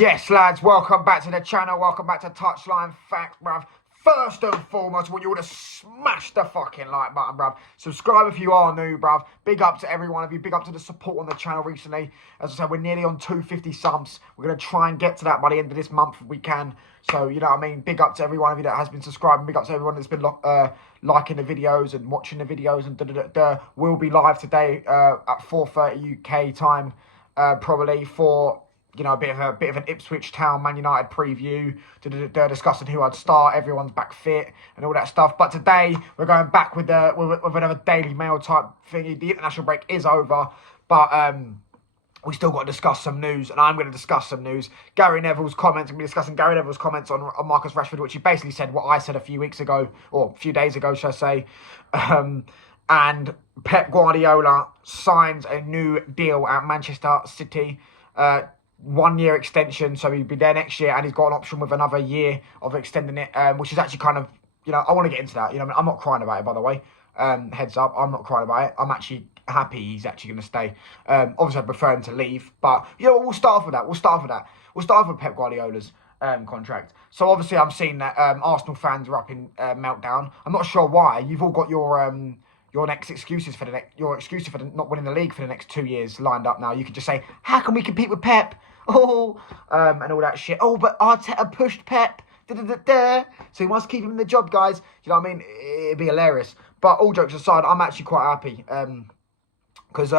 Yes, lads, welcome back to the channel. Welcome back to Touchline Facts, bruv. First and foremost, I want you all to smash the fucking like button, bruv. Subscribe if you are new, bruv. Big up to every one of you. Big up to the support on the channel recently. As I said, we're nearly on 250 subs. We're going to try and get to that by the end of this month if we can. So, you know what I mean? Big up to every one of you that has been subscribing. Big up to everyone that's been liking the videos and watching the videos. And we'll be live today at 4:30 UK time, probably for... you know, a bit of an Ipswich Town Man United preview, discussing who I'd start. Everyone's back fit and all that stuff. But today we're going back with another Daily Mail type thingy. The international break is over, but we still got to discuss some news, and I'm going to discuss some news. Gary Neville's comments. I'm going to be discussing Gary Neville's comments on Marcus Rashford, which he basically said what I said a few weeks ago, or a few days ago, should I say. And Pep Guardiola signs a new deal at Manchester City. 1 year extension, so he'll be there next year, and he's got an option with another year of extending it, which is actually kind of, you know, I want to get into that. You know, I'm not crying about it, by the way. Heads up, I'm not crying about it. I'm actually happy he's actually going to stay. Obviously, I prefer him to leave, but you know, we'll start off with that. We'll start off with Pep Guardiola's contract. So obviously, I'm seeing that Arsenal fans are up in meltdown. I'm not sure why. You've all got your next excuses for not winning the league for the next 2 years lined up now. You could just say, how can we compete with Pep? Oh, and all that shit. Oh, but Arteta pushed Pep. So he must keep him in the job, guys. You know what I mean? It'd be hilarious. But all jokes aside, I'm actually quite happy. Because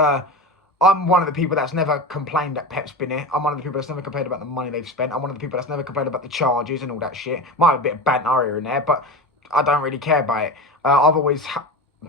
I'm one of the people that's never complained that Pep's been here. I'm one of the people that's never complained about the money they've spent. I'm one of the people that's never complained about the charges and all that shit. Might have a bit of banter here and there, but I don't really care about it. I've always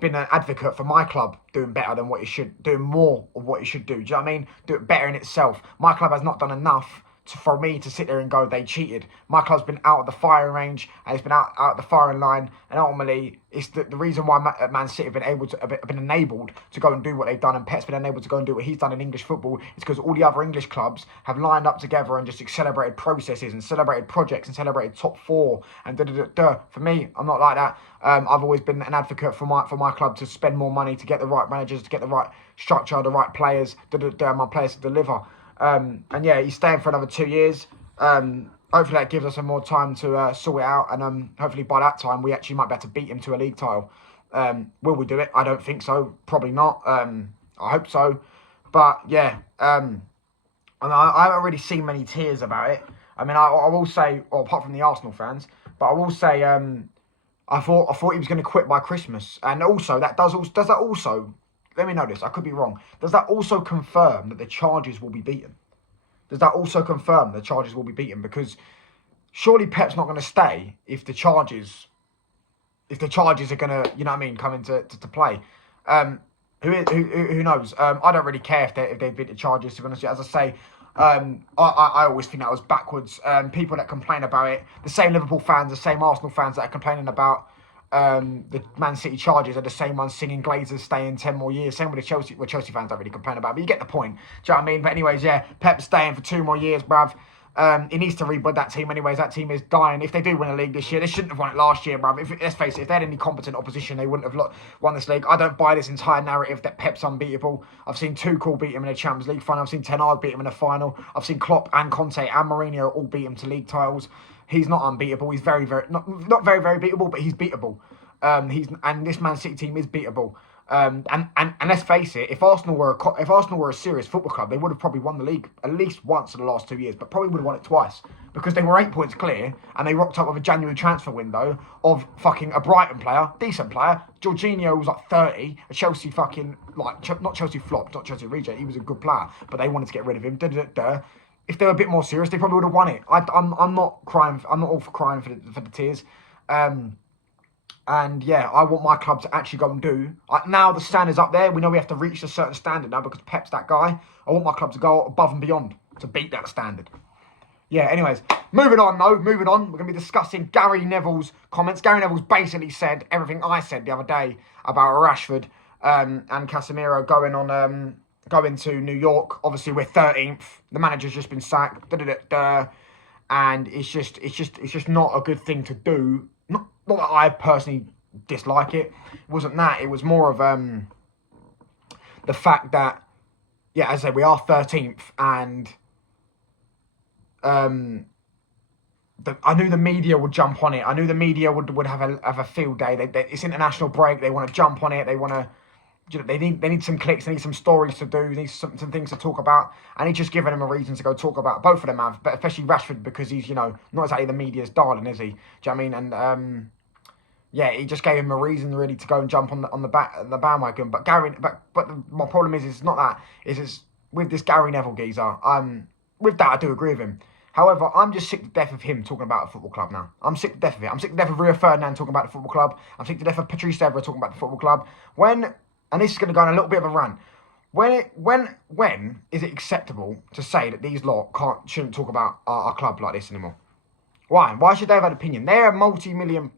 been an advocate for my club doing better than what it should, doing more of what it should do. Do you know what I mean? Do it better in itself. My club has not done enough for me to sit there and go, they cheated. My club's been out of the firing range, and it's been out of the firing line, and ultimately it's the reason why Man City have been enabled to go and do what they've done, and Pep's been enabled to go and do what he's done in English football, is because all the other English clubs have lined up together and just celebrated processes and celebrated projects and celebrated top four and For me, I'm not like that. I've always been an advocate for my club to spend more money, to get the right managers, to get the right structure, the right players, my players to deliver. And yeah, he's staying for another 2 years. Hopefully that gives us some more time to sort it out, and hopefully by that time we actually might be able to beat him to a league title. Will we do it? I don't think so. Probably not. I hope so. But yeah, I haven't really seen many tears about it. I mean, I will say, or apart from the Arsenal fans, but I will say, I thought he was going to quit by Christmas, and also does that also. Let me know this. I could be wrong. Does that also confirm that the charges will be beaten? Does that also confirm the charges will be beaten? Because surely Pep's not going to stay if the charges are going to, you know what I mean, come into play. Who knows? I don't really care if they beat the charges, to be honest with you. As I say, I always think that was backwards. People that complain about it, the same Liverpool fans, the same Arsenal fans that are complaining about the Man City charges, are the same ones singing Glazers staying 10 more years. Same with the Chelsea. Well, Chelsea fans don't really complain about it, but you get the point. Do you know what I mean? But anyways, yeah, Pep's staying for 2 more years, bruv. He needs to rebuild that team anyways. That team is dying. If they do win a league this year, they shouldn't have won it last year, bruv. Let's face it, if they had any competent opposition, they wouldn't have won this league. I don't buy this entire narrative that Pep's unbeatable. I've seen Tuchel beat him in a Champions League final. I've seen Ten Hag beat him in a final. I've seen Klopp and Conte and Mourinho all beat him to league titles. He's not unbeatable. He's very, very not very, very beatable, but he's beatable. And this Man City team is beatable. And let's face it, if Arsenal were a serious football club, they would have probably won the league at least once in the last 2 years, but probably would have won it twice, because they were 8 points clear and they rocked up with a January transfer window of fucking a Brighton player, decent player. Jorginho was like 30, a Chelsea fucking, like, not Chelsea flop, not Chelsea reject. He was a good player, but they wanted to get rid of him. If they were a bit more serious, they probably would have won it. I'm not crying. I'm not all for crying for the tears. And yeah, I want my club to actually go and do. Now the standard's up there. We know we have to reach a certain standard now because Pep's that guy. I want my club to go above and beyond to beat that standard. Yeah, anyways, moving on. We're going to be discussing Gary Neville's comments. Gary Neville's basically said everything I said the other day about Rashford and Casemiro going to New York. Obviously, we're 13th. The manager's just been sacked. And it's just not a good thing to do. Not that I personally dislike it. It wasn't that. It was more of the fact that, yeah, as I say, we are 13th, and I knew the media would jump on it. I knew the media would have a field day. It's international break. They want to jump on it. They want to. They need some clicks. They need some stories to do. They need some things to talk about. And he's just given them a reason to go talk about. Both of them have, but especially Rashford because he's not exactly the media's darling, is he? Do you know what I mean? And yeah, he just gave him a reason really to go and jump on the bandwagon. But my problem is it's not that. It's with this Gary Neville geezer. With that I do agree with him. However, I'm just sick to death of him talking about a football club now. I'm sick to death of it. I'm sick to death of Rio Ferdinand talking about the football club. I'm sick to death of Patrice Evra talking about the football club. And this is going to go on a little bit of a rant. When is it acceptable to say that these lot shouldn't talk about our club like this anymore? Why? Why should they have an opinion? They're a multi-millionaire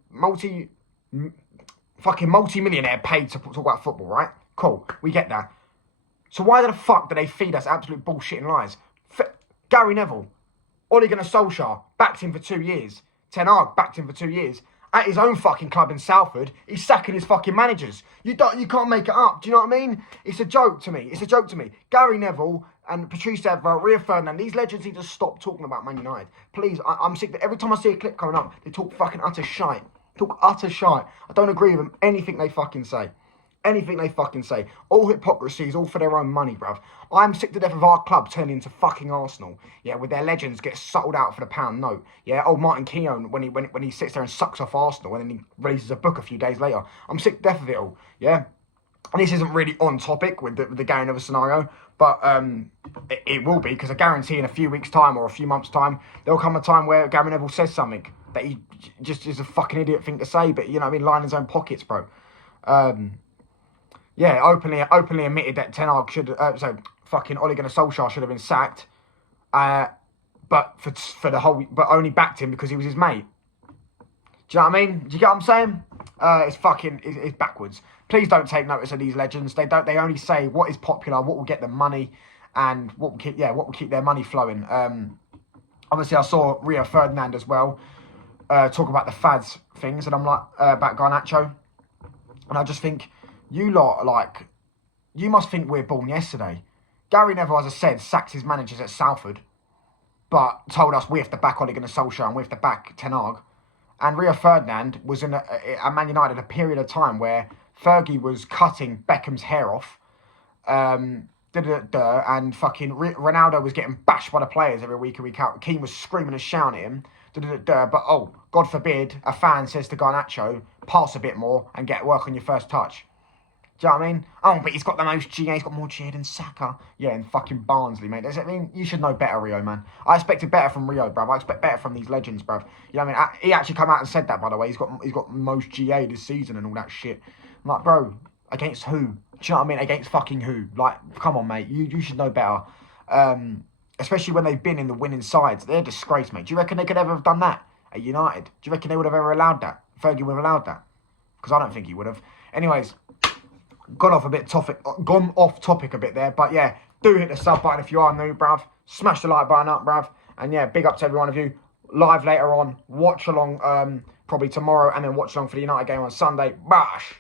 paid to talk about football, right? Cool, we get that. So why the fuck do they feed us absolute bullshit and lies? Gary Neville, Ole Gunnar Solskjaer backed him for 2 years. Ten Hag backed him for 2 years. At his own fucking club in Salford, he's sacking his fucking managers. You can't make it up. Do you know what I mean? It's a joke to me. Gary Neville and Patrice Evra, Rio Ferdinand, these legends need to stop talking about Man United. Please, I'm sick that every time I see a clip coming up, they talk fucking utter shite. I don't agree with them. Anything they fucking say. All hypocrisies, all for their own money, bruv. I'm sick to death of our club turning into fucking Arsenal. Yeah, with their legends get sold out for the pound note. Yeah, old Martin Keown when he sits there and sucks off Arsenal and then he releases a book a few days later. I'm sick to death of it all. Yeah. And this isn't really on topic with the Gary Neville scenario, but it will be, because I guarantee in a few weeks' time or a few months' time, there'll come a time where Gary Neville says something that he just is a fucking idiot thing to say, but you know what I mean, line his own pockets, bro. Yeah, openly admitted that Ten Hag fucking Ole Gunnar Solskjaer should have been sacked, but but only backed him because he was his mate. Do you know what I mean? Do you get what I'm saying? It's backwards. Please don't take notice of these legends. They only say what is popular, what will get them money, and what will keep their money flowing. Obviously I saw Rio Ferdinand as well talk about the fads things, and I'm like about Garnacho, and I just think, you lot, you must think we're born yesterday. Gary Neville, as I said, sacked his managers at Salford, but told us we have to back Ole Gunnar Solskjaer and we have to back Ten Hag. And Rio Ferdinand was in a Man United a period of time where Fergie was cutting Beckham's hair off, and fucking Ronaldo was getting bashed by the players every week and week out. Keane was screaming and shouting at him, but God forbid, a fan says to Garnacho, pass a bit more and work on your first touch. Do you know what I mean? Oh, but he's got the most GA, he's got more GA than Saka. Yeah, and fucking Barnsley, mate. Does it mean you should know better, Rio, man? I expected better from Rio, bruv. I expect better from these legends, bruv. You know what I mean? He actually come out and said that, by the way. He's got most GA this season and all that shit. I'm like, bro, against who? Do you know what I mean? Against fucking who? Like, come on, mate. You should know better. Especially when they've been in the winning sides. They're a disgrace, mate. Do you reckon they could ever have done that at United? Do you reckon they would have ever allowed that? Fergie would have allowed that? Because I don't think he would have. Anyways, gone off topic a bit there, but yeah, do hit the sub button if you are new, bruv. Smash the like button up, bruv. And yeah, big up to every one of you. Live later on, watch along probably tomorrow, and then watch along for the United game on Sunday. Bash!